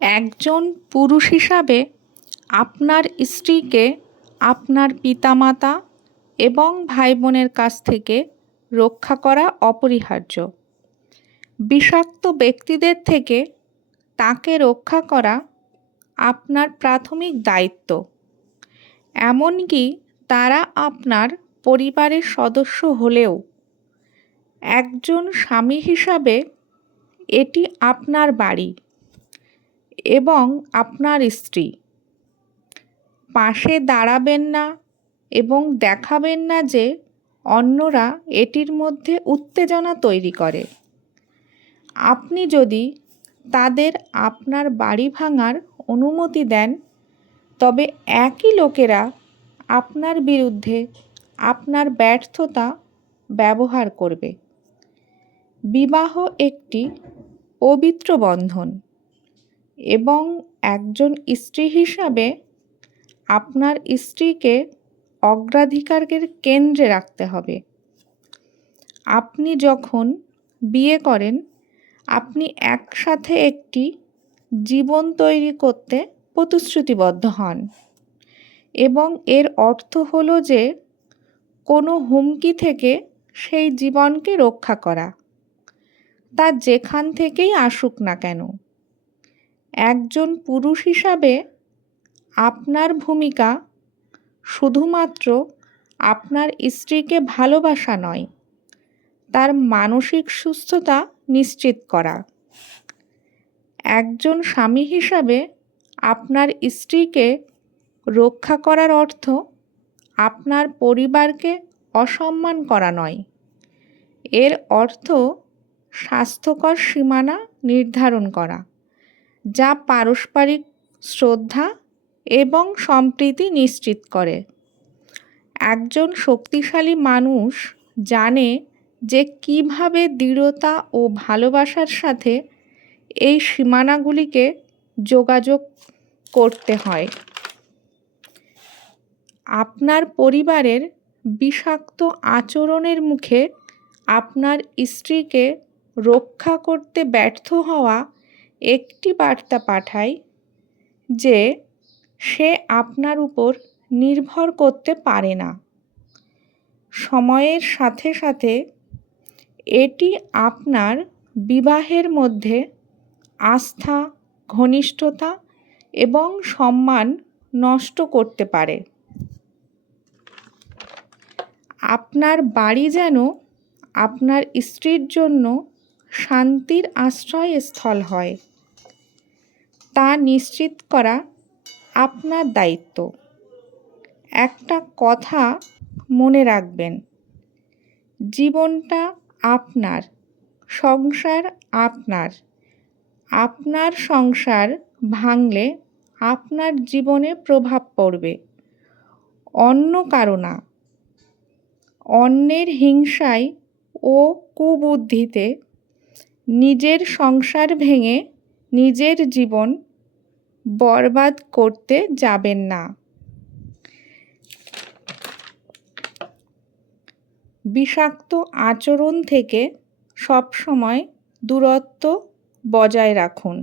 একজন পুরুষ হিসাবে আপনার স্ত্রীকে আপনার পিতামাতা এবং ভাই বোনের কাছ থেকে রক্ষা করা অপরিহার্য। বিষাক্ত ব্যক্তিদের থেকে তাকে রক্ষা করা আপনার প্রাথমিক দায়িত্ব। এমনকি তারা আপনার পরিবারের সদস্য হলেও একজন স্বামী হিসাবে এটি আপনার বাড়ি এবং আপনার স্ত্রী। পাশে দাঁড়াবেন না এবং দেখাবেন না যে অন্যরা এটির মধ্যে উত্তেজনা তৈরি করে। আপনি যদি তাদের আপনার বাড়ি ভাঙার অনুমতি দেন, তবে একই লোকেরা আপনার বিরুদ্ধে আপনার ব্যর্থতা ব্যবহার করবে। বিবাহ একটি পবিত্র বন্ধন এবং একজন স্ত্রী হিসাবে আপনার স্ত্রীকে অগ্রাধিকারের কেন্দ্রে রাখতে হবে। আপনি যখন বিয়ে করেন, আপনি একসাথে একটি জীবন তৈরি করতে প্রতিশ্রুতিবদ্ধ হন এবং এর অর্থ হলো যে কোনো হুমকি থেকে সেই জীবনকে রক্ষা করা, তা যেখান থেকেই আসুক না কেন। একজন পুরুষ হিসাবে আপনার ভূমিকা শুধুমাত্র আপনার স্ত্রীকে ভালোবাসা নয়, তার মানসিক সুস্থতা নিশ্চিত করা। একজন স্বামী হিসাবে আপনার স্ত্রীকে রক্ষা করার অর্থ আপনার পরিবারকে অসম্মান করা নয়। এর অর্থ স্বাস্থ্যকর সীমানা নির্ধারণ করা, যা পারস্পরিক শ্রদ্ধা এবং সম্প্রীতি নিশ্চিত করে। একজন শক্তিশালী মানুষ জানে যে কিভাবে দৃঢ়তা ও ভালোবাসার সাথে এই সীমানাগুলিকে যোগাযোগ করতে হয়। আপনার পরিবারের বিষাক্ত আচরণের মুখে আপনার স্ত্রীকে রক্ষা করতে ব্যর্থ হওয়া একটি বার্তা পাঠায় যে সে আপনার উপর নির্ভর করতে পারে না। সময়ের সাথে সাথে এটি আপনার বিবাহের মধ্যে আস্থা, ঘনিষ্ঠতা এবং সম্মান নষ্ট করতে পারে। আপনার বাড়ি যেন আপনার স্ত্রীর জন্য শান্তির আশ্রয়স্থল হয়, তা নিশ্চিত করা আপনার দায়িত্ব। একটা কথা মনে রাখবেন, জীবনটা আপনার, সংসার আপনার। আপনার সংসার ভাঙলে আপনার জীবনে প্রভাব পড়বে, অন্য কারো না। অন্যের হিংসায় ও কুবুদ্ধিতে নিজের সংসার ভেঙে নিজের জীবন বরবাদ করতে যাবেন না। বিষাক্ত আচরণ থেকে সবসময় দূরত্ব বজায় রাখুন।